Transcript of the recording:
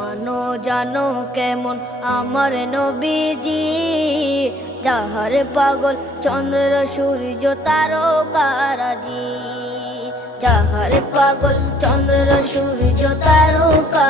মানো জানো কেমন আমার নবীজি, যাহার পাগল চন্দ্র সূর্য তারকারাজি, যাহার পাগল চন্দ্র সূর্য তারকা